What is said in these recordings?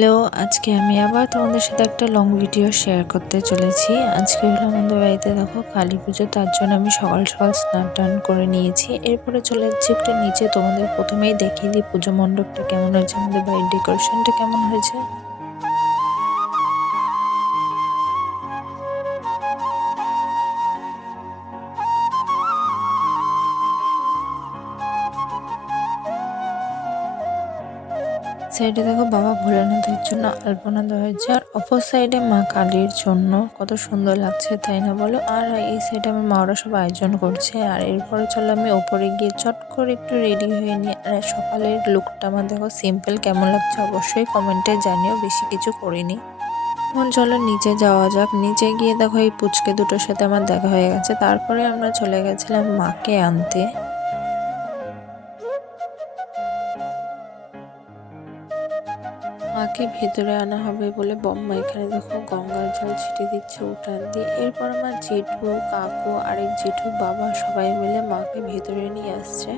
Hello, আজকে আমি আবার তোমাদের সাথে একটা লং ভিডিও শেয়ার করতে চলেছি। আজকে হলো আমাদের বাড়িতে দেখো কালী পুজো, তার জন্য আমি সকাল সকাল স্নান টান করে নিয়েছি। এরপরে চলে যাচ্ছি একটু নিচে, তোমাদের প্রথমেই দেখিয়ে দিই পুজো মণ্ডপটা কেমন হয়েছে, আমাদের বাড়ির ডেকোরেশনটা কেমন হয়েছে। সাইডে দেখো বাবা ভোলেনাথের জন্য আলপনা দেওয়া হয়েছে, আর অপর সাইডে মা কালীর জন্য কত সুন্দর লাগছে তাই না বলো। আর এই সাইডে আমার মাওরা সব আয়োজন করছে। আর এরপরে চলো আমি ওপরে গিয়ে চট করে একটু রেডি হয়ে নিই। আর সকালের লুকটা আমার দেখো সিম্পল কেমন লাগছে অবশ্যই কমেন্টে জানিও, বেশি কিছু করিনি। এখন চলো নিচে যাওয়া যাক। নিচে গিয়ে দেখো এই পুচকে দুটোর সাথে আমার দেখা হয়ে গেছে, তারপরে আমরা চলে গেছিলাম মাকে আনতে। মাকে ভেতরে আনা হবে বলে বম্মা এখানে দেখো গঙ্গার জল ছিটে দিচ্ছে উঠান দিয়ে। এরপর আমার জেঠু, কাকু, আরেক জেঠু, বাবা সবাই মিলে মাকে ভেতরে নিয়ে আসছে।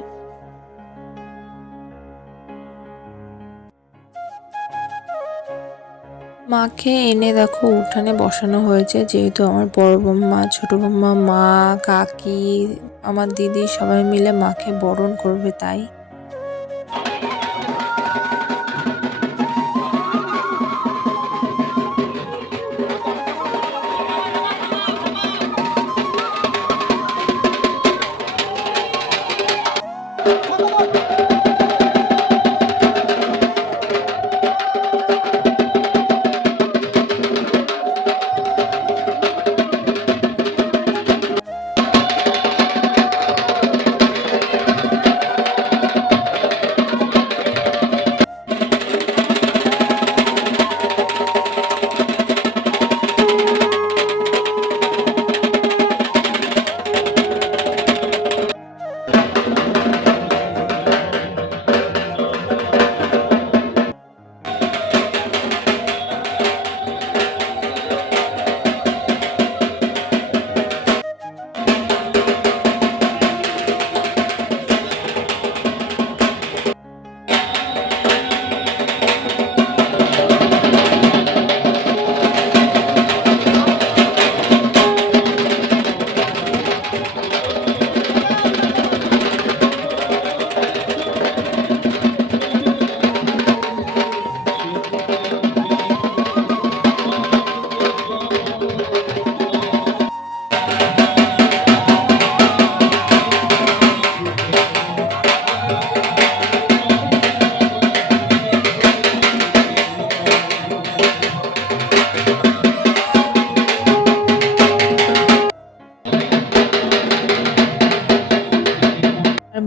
মাকে এনে দেখো উঠানে বসানো হয়েছে, যেহেতু আমার বড় বম্মা, ছোট বম্মা, মা, কাকি, আমার দিদি সবাই মিলে মাকে বরণ করবে তাই।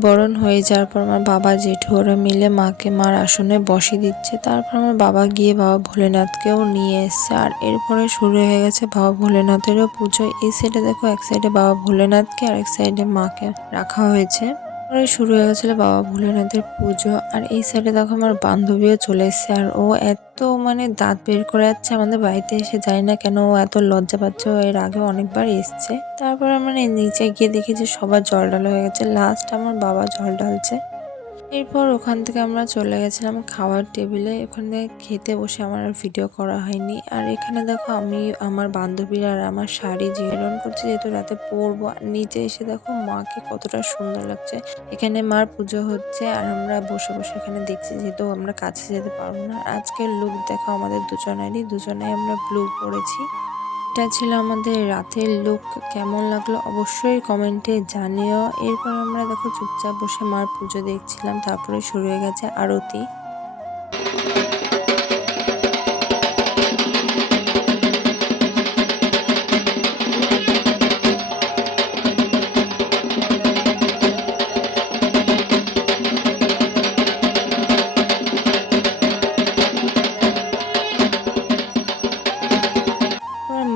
বরণ হয়ে যাওয়ার পর আমার বাবা জেঠু ওরা মিলে মাকে মার আসনে বসিয়ে দিচ্ছে। তারপর আমার বাবা গিয়ে বাবা ভোলেনাথকেও নিয়ে এসছে। আর এরপরে শুরু হয়ে গেছে বাবা ভোলেনাথেরও পুজো। এই সাইডে দেখো এক সাইডে বাবা ভোলেনাথকে আর এক সাইডে মাকে রাখা হয়েছে। পরে শুরু হয়ে গেছিলো বাবা ভোলেনাথের পুজো। আর এই সাইডে দেখো আমার বান্ধবীও চলে এসছে, আর ও এত দাঁত বের করে যাচ্ছে আমাদের বাড়িতে এসে, জানি না কেন ও এত লজ্জা পাচ্ছে। ও এর আগে অনেকবার এসছে। তারপরে নিচে গিয়ে দেখি যে সবার জল ঢালা হয়ে গেছে, লাস্ট আমার বাবা জল ঢালছে। এরপর ওখান থেকে আমরা চলে গেছিলাম খাওয়ার টেবিলে। ওখানে খেতে বসে আমার আর ভিডিও করা হয়নি। আর এখানে দেখো আমি আমার বান্ধবীরা আর আমার শাড়ি জিরন করছি, যেহেতু রাতে পরবো। আর নিচে এসে দেখো মাকে কতটা সুন্দর লাগছে। এখানে মার পুজো হচ্ছে আর আমরা বসে বসে এখানে দেখছি, যেহেতু আমরা কাছে যেতে পারবো না। আজকের লুক দেখো আমাদের দুজনেই আমরা ব্লু পরেছি। এটা ছিল আমাদের রাতের লুক। কেমন লাগলো অবশ্যই কমেন্টে জানিও। এরপর আমরা দেখো চুপচাপ বসে মার পুজো দেখছিলাম। তারপরে শুরু হয়ে গেছে আরতি।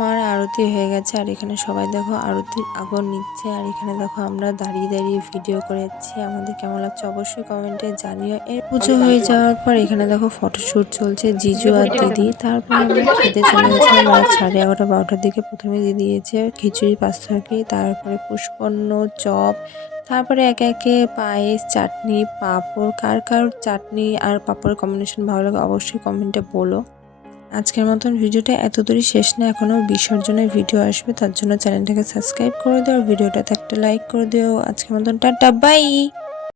মার আরতি হয়ে গেছে, আর এখানে সবাই দেখো আরতির আগর নিচ্ছে। আর এখানে দেখো আমরা দাঁড়িয়ে দাঁড়িয়ে ভিডিও করে যাচ্ছি। আমাদের কেমন লাগছে অবশ্যই কমেন্টে জানিও। এর পুজো হয়ে যাওয়ার পর এখানে দেখো ফটোশুট চলছে জিজু আর দিদি। তারপরে আমরা খেতে চলে গেছিলাম রাত 11:30-12টার দিকে। প্রথমে দিদি দিয়েছে খিচুড়ি 5 তরকারি, তারপরে পুষ্পন্ন, চপ, তারপরে একে একে পায়েস, চাটনি, পাঁপড়, কার কার চাটনি আর পাঁপড়ের কম্বিনেশন ভালো লাগে অবশ্যই কমেন্টে বলো। আজকের মতন ভিডিওটা এতদূরই শেষ না, এখনও বিসর্জনের ভিডিও আসবে, তার জন্য চ্যানেলটাকে সাবস্ক্রাইব করে দিও আর ভিডিওটাতে একটা লাইক করে দিও। আজকের মতন টাটা, বাই।